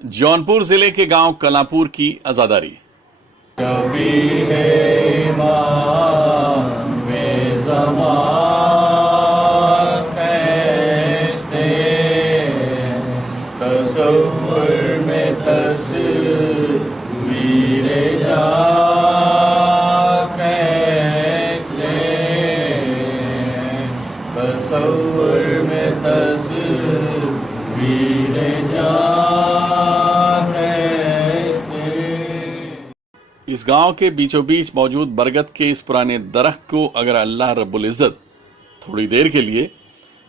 जौनपुर जिले के गांव कलापुर की अजादारी। कभी है माँ में ज़मां कहते, तसव्वुर में तस्वीरे जा कहते, तसव्वुर में तस्वीरे जा। इस गांव के बीचों बीच मौजूद बरगद के इस पुराने दरख्त को अगर अल्लाह रब्बुल इज़्ज़त थोड़ी देर के लिए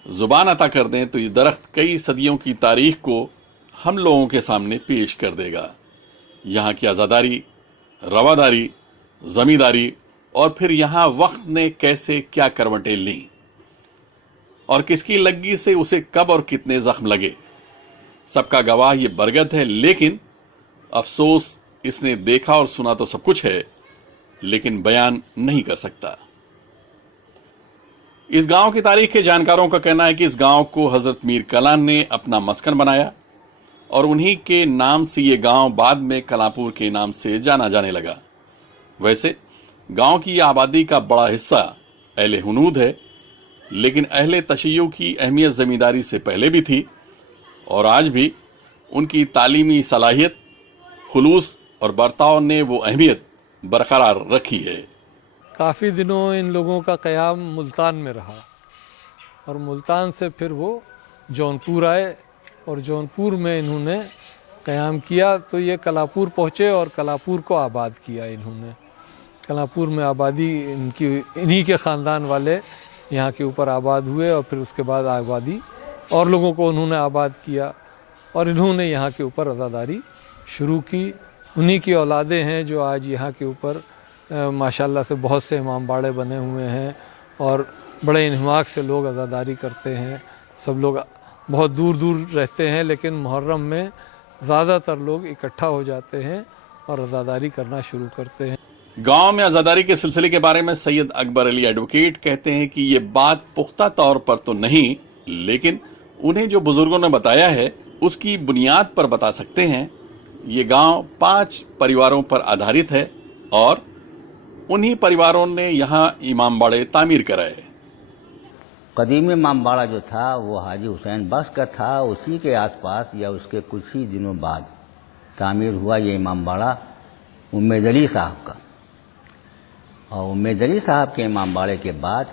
ज़ुबान अता कर दें तो ये दरख्त कई सदियों की तारीख को हम लोगों के सामने पेश कर देगा। यहाँ की आज़ादारी, रवादारी, ज़मींदारी और फिर यहाँ वक्त ने कैसे क्या करवटें लीं और किसकी लग्गी से उसे कब और कितने ज़ख्म लगे, सबका गवाह ये बरगद है। लेकिन अफसोस, इसने देखा और सुना तो सब कुछ है, लेकिन बयान नहीं कर सकता। इस गांव की तारीख के जानकारों का कहना है कि इस गांव को हजरत मीर कलान ने अपना मस्कन बनाया और उन्हीं के नाम से ये गांव बाद में कलापुर के नाम से जाना जाने लगा। वैसे गांव की यह आबादी का बड़ा हिस्सा अहले हुनूद है, लेकिन अहले तशय्युअ की अहमियत ज़मींदारी से पहले भी थी और आज भी उनकी तालीमी सलाहियत, खुलूस और बर्ताव ने वो अहमियत बरकरार रखी है। काफ़ी दिनों इन लोगों का क़याम मुल्तान में रहा और मुल्तान से फिर वो जौनपुर आए और जौनपुर में इन्होंने क़याम किया तो ये कलापुर पहुँचे और कलापुर को आबाद किया इन्होंने। कलापुर में आबादी इन्हीं के ख़ानदान वाले यहाँ के ऊपर आबाद हुए और फिर उसके बाद आबादी और लोगों को उन्होंने आबाद किया और इन्होंने यहाँ के ऊपर अज़ादारी शुरू की। उन्हीं की औलादें हैं जो आज यहाँ के ऊपर माशाल्लाह से बहुत से इमाम बाड़े बने हुए हैं और बड़े इन्हमाक से लोग अज़ादारी करते हैं। सब लोग बहुत दूर दूर रहते हैं, लेकिन मुहर्रम में ज़्यादातर लोग इकट्ठा हो जाते हैं और अज़ादारी करना शुरू करते हैं। गांव में अज़ादारी के सिलसिले के बारे में सैयद अकबर अली एडवोकेट कहते हैं कि ये बात पुख्ता तौर पर तो नहीं, लेकिन उन्हें जो बुजुर्गों ने बताया है उसकी बुनियाद पर बता सकते हैं। ये गांव 5 परिवारों पर आधारित है और उन्हीं परिवारों ने यहाँ इमाम बाड़े तामीर कराए। कदीम इमाम बाड़ा जो था वो हाजी हुसैन बख्श का था। उसी के आसपास या उसके कुछ ही दिनों बाद तामीर हुआ ये इमाम बाड़ा उम्मेद अली साहब का। और उम्मेद अली साहब के इमाम बाड़े के बाद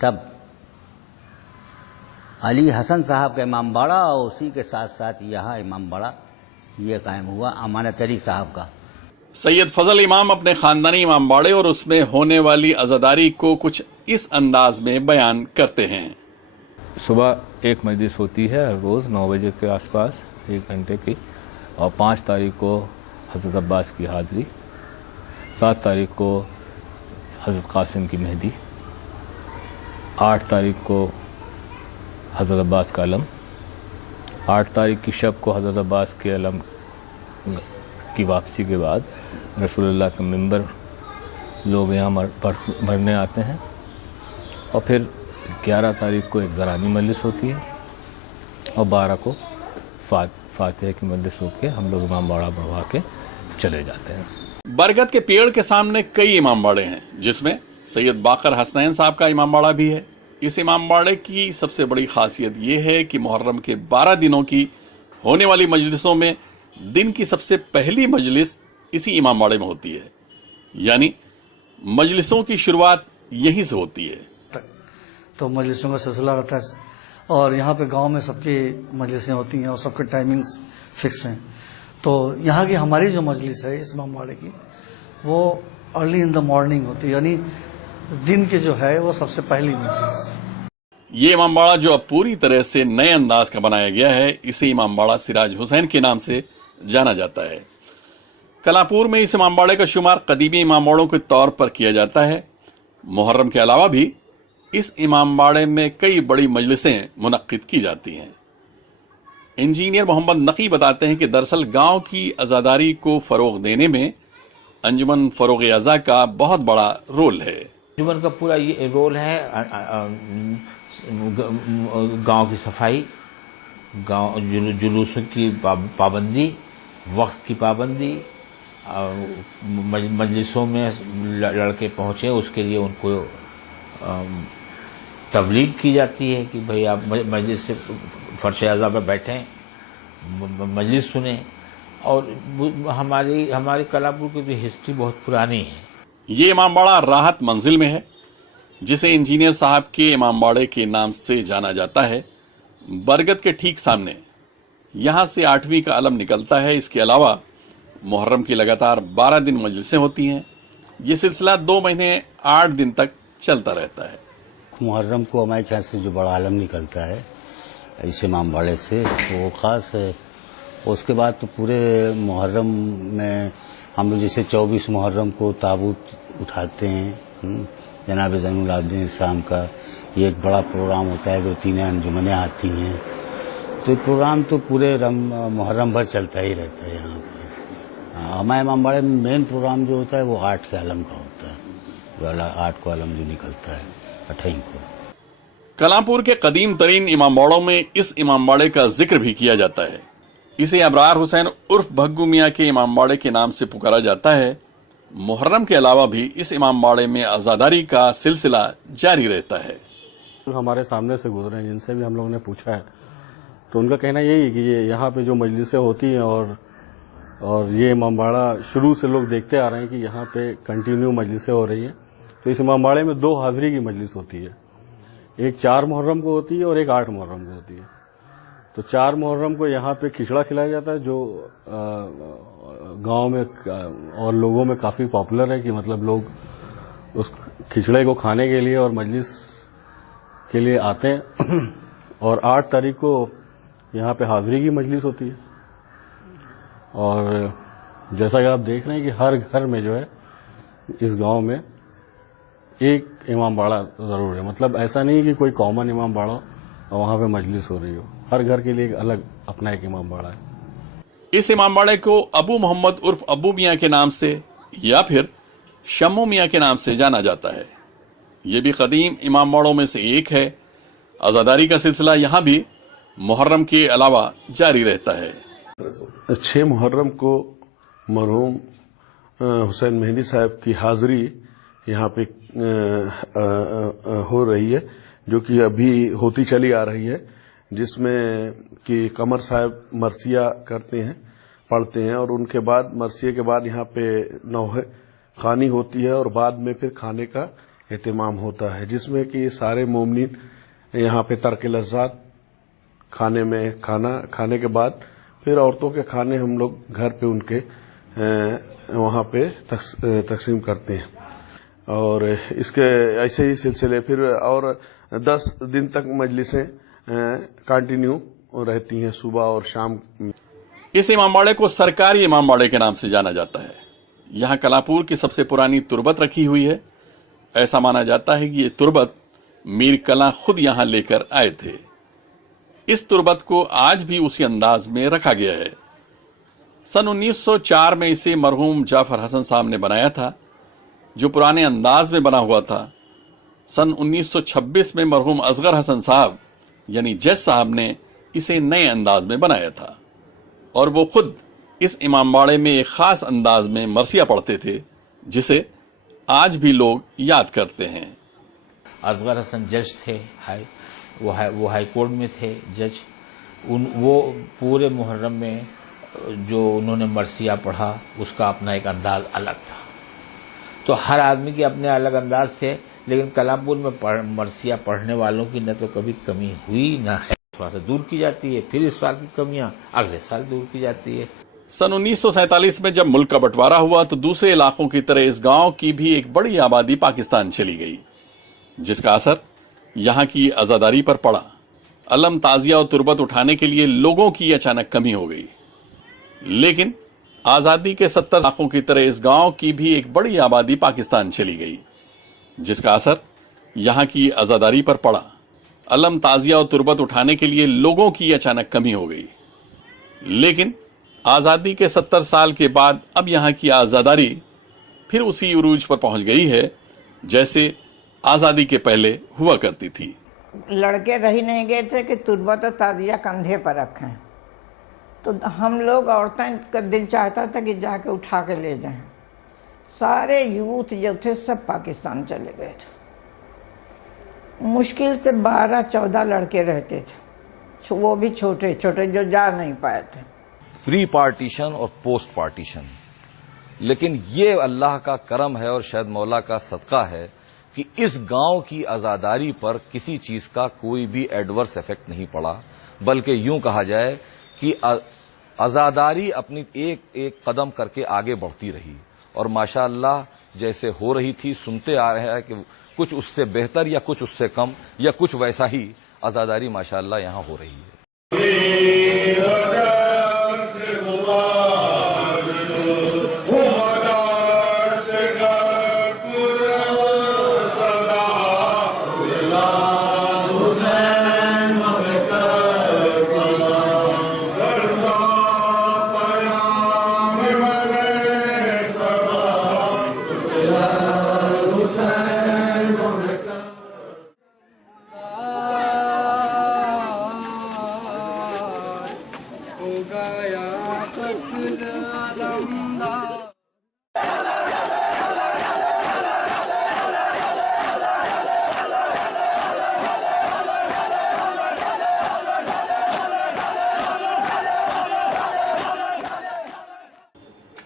तब अली हसन साहब का इमाम बाड़ा और उसी के साथ साथ यहाँ इमाम बाड़ा ये कायम हुआ अमानत अली साहब का। सैयद फजल इमाम अपने ख़ानदानी इमाम बाड़े और उसमें होने वाली अज़ादारी को कुछ इस अंदाज में बयान करते हैं। सुबह एक मजलिस होती है रोज़ 9 बजे के आसपास, 1 घंटे की, और 5 तारीख को हज़रत अब्बास की हाज़री, 7 तारीख को हज़रत कासिम की मेहदी, 8 तारीख को हज़रत अब्बास का अलम, 8 तारीख की शब को हज़रत अब्बास के अलम की वापसी के बाद रसूलुल्लाह का मिंबर लोग यहाँ भरने आते हैं। और फिर 11 तारीख को एक ज़रानी मजलिस होती है और 12 को फातिहा की मजलिस होकर हम लोग इमाम बाड़ा बढ़वा के चले जाते हैं। बरगद के पेड़ के सामने कई इमाम बाड़े हैं, जिसमें सैयद बाकर हसनैन साहब का इमाम बाड़ा भी है। इस इमाम बाड़े की सबसे बड़ी खासियत ये है कि मुहर्रम के 12 दिनों की होने वाली मजलिसों में दिन की सबसे पहली मजलिस इसी इमाम बाड़े में होती है, यानी मजलिसों की शुरुआत यहीं से होती है। तो मजलिसों का सिलसिला रहता है और यहाँ पे गांव में सबकी मजलिसें होती हैं और सबके टाइमिंग्स फिक्स हैं। तो यहाँ की हमारी जो मजलिस है इस इमाम बाड़े की, वो अर्ली इन द मॉर्निंग होती है, यानी दिन के जो है वो सबसे पहली मजलिस। ये इमाम बाड़ा जो अब पूरी तरह से नए अंदाज का बनाया गया है, इसे इमाम बाड़ा सिराज हुसैन के नाम से जाना जाता है। कलापुर में इस इमाम बाड़े का शुमार कदीमी इमाम बाड़ों के तौर पर किया जाता है। मुहर्रम के अलावा भी इस इमाम बाड़े में कई बड़ी मजलिसें मुनक्किद की जाती हैं। इंजीनियर मोहम्मद नकी बताते हैं कि दरअसल गांव की अज़ादारी को फ़रोग़ देने में अंजुमन फ़रोग़ अज़ा का बहुत बड़ा रोल है। अंजुमन का पूरा ये रोल है गांव की सफाई गांव जुलूसों की पाबंदी, वक्त की पाबंदी, मजलिसों में लड़के पहुंचे उसके लिए उनको तबलीग की जाती है कि भाई आप मजलिस से फर्श अज़ा पर बैठें, मजलिस सुने। और हमारी कलापुर की भी हिस्ट्री बहुत पुरानी है। ये इमामबाड़ा राहत मंजिल में है, जिसे इंजीनियर साहब के इमामबाड़े के नाम से जाना जाता है। बरगद के ठीक सामने यहाँ से 8वीं का अलम निकलता है। इसके अलावा मुहर्रम की लगातार 12 दिन मजलिसें होती हैं। ये सिलसिला 2 महीने 8 दिन तक चलता रहता है। मुहर्रम को हमारे ख्याल से जो बड़ा आलम निकलता है इस इमामबाड़े से वो ख़ास है। उसके बाद तो पूरे मुहर्रम में हम लोग जैसे 24 मुहर्रम को ताबूत उठाते हैं, जनाब ज़ैनुल आबिदीन शाम का ये एक बड़ा प्रोग्राम होता है, 2-3 अंजुमनें आती हैं। तो प्रोग्राम तो पूरे मुहर्रम भर चलता ही रहता है। यहाँ पर हमारे इमामबाड़े में मेन प्रोग्राम जो होता है वो 8 के आलम का होता है, जो 8 को आलम जो निकलता है 8 को। कलापुर के कदीम तरीन इमामबाड़ों में इस इमामबाड़े का जिक्र भी किया जाता है। इसे अबरार हुसैन उर्फ भग्गू मियाँ के इमामबाड़े के नाम से पुकारा जाता है। मुहर्रम के अलावा भी इस इमामबाड़े में आज़ादारी का सिलसिला जारी रहता है। हमारे सामने से गुजरे हैं, जिनसे भी हम लोगों ने पूछा है, तो उनका कहना यही है कि ये यहाँ पे जो मजलिसें होती हैं और ये इमामबाड़ा शुरू से लोग देखते आ रहे हैं कि यहाँ पे कंटिन्यू मजलिसें हो रही हैं। तो इस इमामबाड़े में 2 हाज़री की मजलिस होती है, एक 4 मुहर्रम को होती है और एक 8 मुहर्रम को होती है। तो 4 मुहर्रम को यहाँ पे खिचड़ा खिलाया जाता है, जो गांव में और लोगों में काफ़ी पॉपुलर है कि मतलब लोग उस खिचड़े को खाने के लिए और मजलिस के लिए आते हैं। और 8 तारीख को यहाँ पे हाज़री की मजलिस होती है। और जैसा कि आप देख रहे हैं कि हर घर में जो है इस गांव में एक इमामबाड़ा ज़रूर है। मतलब ऐसा नहीं कि कोई कॉमन इमामबाड़ा और वहाँ पे मजलिस हो रही हो, हर घर के लिए एक अलग अपना एक इमामबाड़ा है। इस इमामबाड़े को अबू मोहम्मद उर्फ अबू मियाँ के नाम से या फिर शम्मू मियाँ के नाम से जाना जाता है। ये भी कदीम इमामबाड़ों में से एक है। आज़ादारी का सिलसिला यहाँ भी मुहर्रम के अलावा जारी रहता है। 6 मुहर्रम को मरहूम हुसैन मेहंदी साहब की हाज़री यहाँ पे हो रही है, जो कि अभी होती चली आ रही है, जिसमें कि कमर साहब मरसिया करते हैं, पढ़ते हैं और उनके बाद मरसिया के बाद यहाँ पे नौहे खानी होती है और बाद में फिर खाने का एहतमाम होता है, जिसमें कि सारे मोमिनीन यहाँ पे तर्क लज़्ज़ात खाने में खाने के बाद फिर औरतों के खाने हम लोग घर पे उनके वहाँ पे तकसीम करते हैं। और इसके ऐसे ही सिलसिले फिर और 10 दिन तक मजलिसें कंटिन्यू रहती हैं सुबह और शाम। इस इमामबाड़े को सरकारी इमामबाड़े के नाम से जाना जाता है। यहाँ कलापुर की सबसे पुरानी तुरबत रखी हुई है। ऐसा माना जाता है कि ये तुरबत मीर कलां खुद यहाँ लेकर आए थे। इस तुरबत को आज भी उसी अंदाज में रखा गया है। सन 1904 में इसे मरहूम जाफर हसन साहब ने बनाया था, जो पुराने अंदाज में बना हुआ था। सन 1926 में मरहूम असगर हसन साहब यानी जज साहब ने इसे नए अंदाज में बनाया था और वो खुद इस इमामबाड़े में एक ख़ास अंदाज में मरसिया पढ़ते थे, जिसे आज भी लोग याद करते हैं। असगर हसन जज थे, वो हाई कोर्ट में थे जज। वो पूरे मुहर्रम में जो उन्होंने मरसिया पढ़ा उसका अपना एक अंदाज अलग था। तो हर आदमी के अपने अलग अंदाज थे, लेकिन कलापुर में मरसिया पढ़ने वालों की न तो कभी कमी हुई न है। थोड़ा सा दूर की जाती है, फिर इस साल की कमियां अगले साल दूर की जाती है। सन 1947 में जब मुल्क का बंटवारा हुआ तो दूसरे इलाकों की तरह इस गांव की भी एक बड़ी आबादी पाकिस्तान चली गई, जिसका असर यहाँ की आज़ादारी पर पड़ा। अलम, ताजिया और तुरबत उठाने के लिए लोगों की अचानक कमी हो गई। लेकिन आज़ादी के 70 इलाकों की तरह इस गांव की भी एक बड़ी आबादी पाकिस्तान चली गई, जिसका असर यहाँ की आज़ादारी पर पड़ा। अलम, ताजिया और तुरबत उठाने के लिए लोगों की अचानक कमी हो गई। लेकिन आज़ादी के 70 साल के बाद अब यहाँ की आज़ादारी फिर उसी उरूज पर पहुँच गई है जैसे आज़ादी के पहले हुआ करती थी। लड़के रह ही नहीं गए थे कि तुरबत और ताजिया कंधे पर रखें, तो हम लोग औरतें का दिल चाहता था कि जाके उठा के ले जाएं। सारे यूथ जो थे सब पाकिस्तान चले गए थे। मुश्किल से 12-14 लड़के रहते थे, वो भी छोटे छोटे जो जा नहीं पाए थे। प्री पार्टीशन और पोस्ट पार्टीशन, लेकिन ये अल्लाह का करम है और शायद मौला का सदका है कि इस गांव की आज़ादारी पर किसी चीज का कोई भी एडवर्स इफेक्ट नहीं पड़ा, बल्कि यूं कहा जाए कि आज़ादारी अपनी एक एक कदम करके आगे बढ़ती रही। और माशाअल्लाह जैसे हो रही थी, सुनते आ रहे हैं कि कुछ उससे बेहतर या कुछ उससे कम या कुछ वैसा ही आज़ादारी माशाअल्लाह यहाँ हो रही है।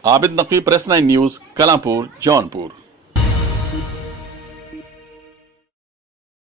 Abid Naqvi, press 9 news, Kalanpur, Jaunpur.